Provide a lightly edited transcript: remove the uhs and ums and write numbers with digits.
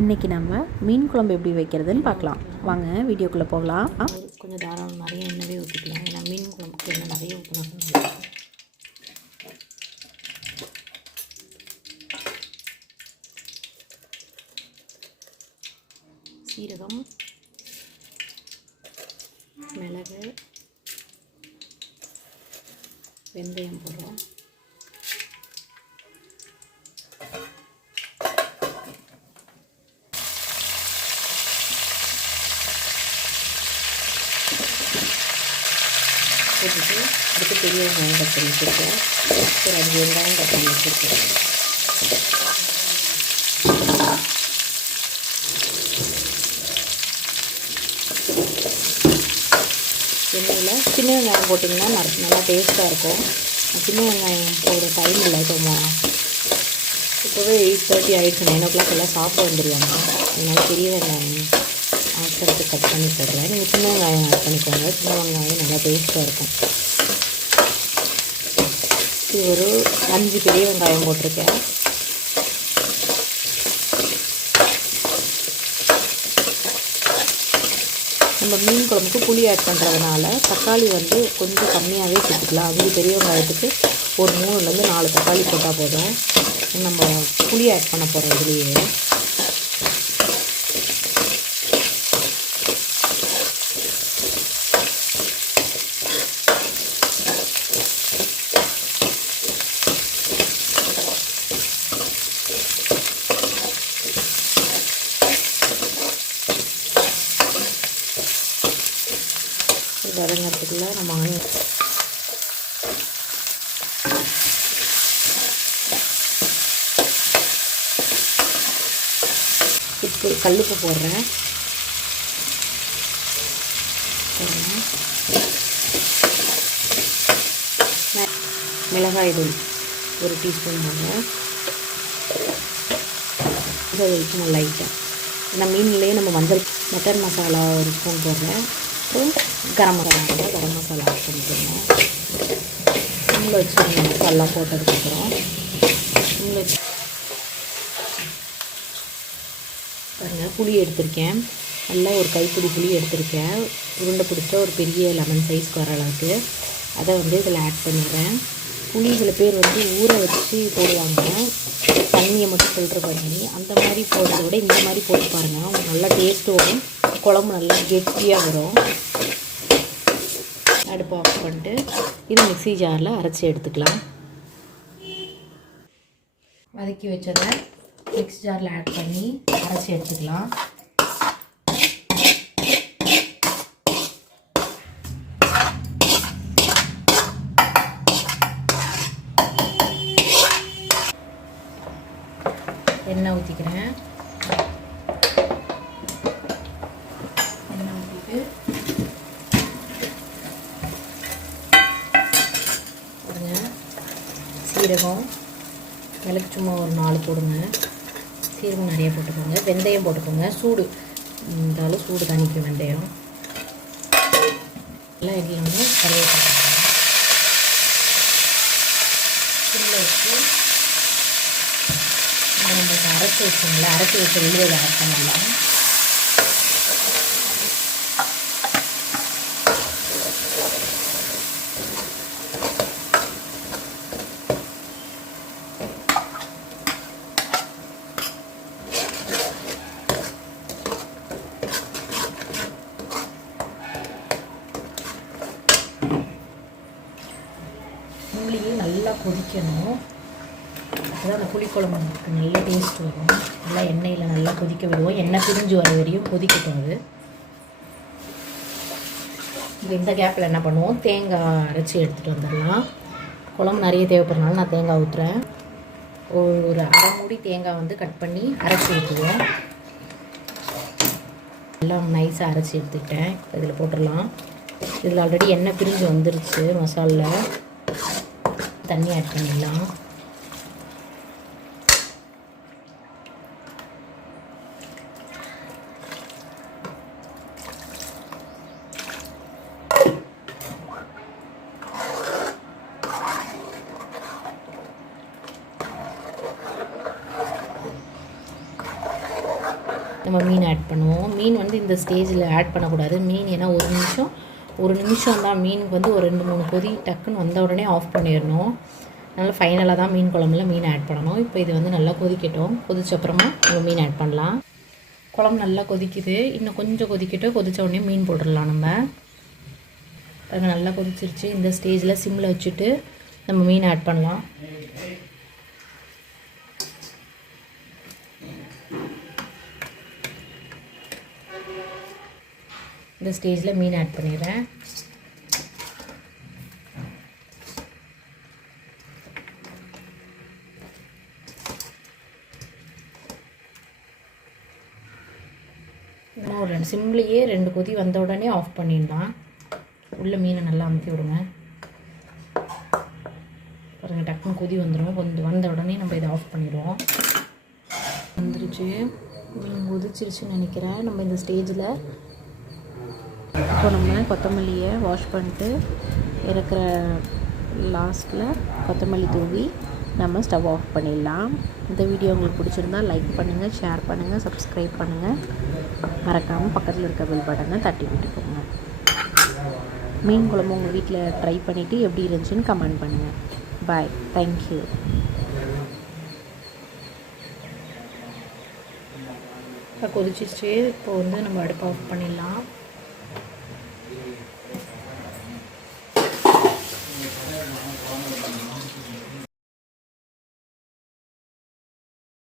இன்றைக்கி நம்ம மீன் குழம்பு எப்படி வைக்கிறதுன்னு பார்க்கலாம். வாங்க வீடியோக்குள்ளே போகலாம். கொஞ்சம் தாராளம் நிறைய எண்ணெயே ஊற்றிக்கலாம். ஏன்னா மீன் குழம்புக்கு எண்ணெய் நிறைய ஊற்றணும். சீரகம், மிளகு, வெந்தயம் போடுறோம். போட்டுட்டு அடுத்து பெரிய வெங்காயம் கட் பண்ணி வச்சுருக்கேன். ஒரு 5 வெங்காயம் கட் பண்ணி வச்சுருக்கேன். எண்ணெயில் சின்ன வெங்காயம் போட்டிங்கன்னா நல்லா டேஸ்ட்டாக இருக்கும். சின்ன வெங்காயம் போடுற டைம் இல்லை. இப்போவே 8:30 ஆகிடுச்சு. 9 o'clock எல்லாம் சாப்பிட வந்துடுவாங்க. அதனால் பெரிய வெங்காயம் ஆக்கிறதுக்கு கட் பண்ணி போடுறேன். நீங்கள் சின்ன வெங்காயம் ஆட் பண்ணிக்கோங்க. சின்ன வெங்காயம் நல்லா டேஸ்ட்டாக இருக்கும். இது ஒரு 5 பெரிய வெங்காயம் போட்டிருக்கேன். நம்ம மீன் குழம்புக்கு புளி ஆட் பண்ணுறதுனால தக்காளி கொஞ்சம் கம்மியாகவே சேர்த்துக்கலாம். 5 பெரிய வெங்காயத்துக்கு ஒரு 3லேருந்து 4 தக்காளி போட்டால் போதும். நம்ம புளி ஆட் பண்ண போகிறோம் இதுலேயே. வதங்கிறதுக்குள்ள நம்ம இப்போ கல்லுப்பு போடுறேன். மிளகாய் தூள் 1 டீஸ்பூன் போடுறேன். இதை வைக்கணும் லைட்டாக. இந்த மீன்லேயே நம்ம மட்டன் மசாலா 1 ஸ்பூன் போடுறேன். அப்புறம் கரம் மசாலா ஆட் பண்ணிக்கோங்க. சிம்மில் வச்சு மசாலா போட்டதுக்கப்புறம் சிம்மில் வச்சு பாருங்கள், புளி எடுத்திருக்கேன். நல்லா ஒரு கைப்பிடி புளி எடுத்திருக்கேன். உருண்டை பிடிச்ச ஒரு பெரிய லெமன் சைஸ்க்கு வர அளவுக்கு அதை இதில் ஆட் பண்ணிடுறேன். புளி சில பேர் ஊற வச்சு போடுவாங்க, தண்ணியை மட்டும் ஃபில்ட்ரு பண்ணி. அந்த மாதிரி போடுறத விட இந்த மாதிரி போட்டு பாருங்கள், அவங்க நல்லா டேஸ்ட்டு வரும். குழம்பு நல்லா கெட்டியாக வரும். அடுப்பு ஆஃப் பண்ணிட்டு இது மிக்ஸி ஜாரில் அரைச்சி எடுத்துக்கலாம். வதக்கி வச்சதை மிக்ஸி ஜாரில் ஆட் பண்ணி அரைச்சி எடுத்துக்கலாம். எண்ணெய் ஊற்றிக்கிறேன். எண்ணெய் ஊற்றிட்டு சீரகம், மிளகு சும்மா ஒரு 4 போடுங்க. சீரகம் நிறைய போட்டுக்கோங்க. வெந்தயம் போட்டுக்கோங்க. சூடு இருந்தாலும் சூடு தணிக்கும் வெந்தயம். எல்லாம் எரியாமல் கருவேப்பிலை சிம்மில் வச்சு நம்மளுக்கு அரைச்சி வச்ச விழுவதை ஆட் பண்ணலாம். புளியே நல்லா கொதிக்கணும். அப்போ அந்த புளிக்குழம்புக்கு நல்ல டேஸ்ட் வரும். நல்லா எண்ணெயில் நல்லா கொதிக்க விடுவோம். எண்ணெய் பிரிஞ்சு வர வரையும் கொதிக்கட்டும். அது இந்த கேப்பில் என்ன பண்ணுவோம், தேங்காய் அரைச்சி எடுத்துகிட்டு வந்துடலாம். குழம்பு நிறைய தேவைப்படுறதுனால நான் தேங்காய் ஊற்றுறேன். ஒரு 1/2 மூடி தேங்காய் கட் பண்ணி அரைச்சி ஊற்றுவோம். எல்லாம் நைஸாக அரைச்சி எடுத்துக்கிட்டேன். இதில் போட்டுடலாம். இதில் ஆல்ரெடி எண்ணெய் பிரிஞ்சு வந்துருச்சு. மசாலில் தண்ணி ஆட் பண்ணிடலாம். நம்ம மீன் ஆட் பண்ணுவோம். மீன் வந்து இந்த ஸ்டேஜில் ஆட் பண்ணக்கூடாது. மீன் ஏன்னா ஒரு நிமிஷம் தான் மீனுக்கு வந்து ஒரு 2-3 கொதி டக்குன்னு வந்த உடனே ஆஃப் பண்ணிடணும். அதனால் ஃபைனலாக தான் மீன் குழம்புல மீன் ஆட் பண்ணணும். இப்போ இது வந்து நல்லா கொதிக்கட்டும். கொதிச்சப்புறமா நம்ம மீன் ஆட் பண்ணலாம். குழம்பு நல்லா கொதிக்குது. இன்னும் கொஞ்சம் கொதிக்கட்டும். கொதித்த உடனே மீன் போட்டுடலாம். நம்ம பாருங்கள் நல்லா கொதிச்சிருச்சு. இந்த ஸ்டேஜில் சிம்மில் வச்சுட்டு நம்ம மீன் ஆட் பண்ணலாம். இந்த ஸ்டேஜில் மீன் ஆட் பண்ணிடுறேன். ஒரு சிம்லேயே 2 கொதி வந்த உடனே ஆஃப் பண்ணிடலாம். உள்ள மீனை நல்லா அமுத்தி விடுங்க. பாருங்கள் டக்குன்னு கொதி வந்துடும். வந்த உடனே நம்ம இதை ஆஃப் பண்ணிடுவோம். வந்துருச்சு, மீன் கொதிச்சிருச்சுன்னு நினைக்கிறேன். நம்ம இந்த ஸ்டேஜில் இப்போ நம்ம கொத்தமல்லியை வாஷ் பண்ணிட்டு இருக்கிற லாஸ்ட்டில் கொத்தமல்லி தூவி நம்ம ஸ்டவ் ஆஃப் பண்ணிடலாம். இந்த வீடியோ உங்களுக்கு பிடிச்சிருந்தா லைக் பண்ணுங்கள், ஷேர் பண்ணுங்கள், சப்ஸ்கிரைப் பண்ணுங்கள். மறக்காமல் பக்கத்தில் இருக்க பெல் பட்டனை தட்டி விட்டுக்கோங்க. மீன் குழம்பு உங்கள் வீட்டில் ட்ரை பண்ணிவிட்டு எப்படி இருந்துச்சுன்னு கமெண்ட் பண்ணுங்கள். பாய், தேங்க்யூ. இப்போ கொதிச்சிருச்சு. இப்போ வந்து நம்ம அடுப்பை ஆஃப் பண்ணிடலாம்.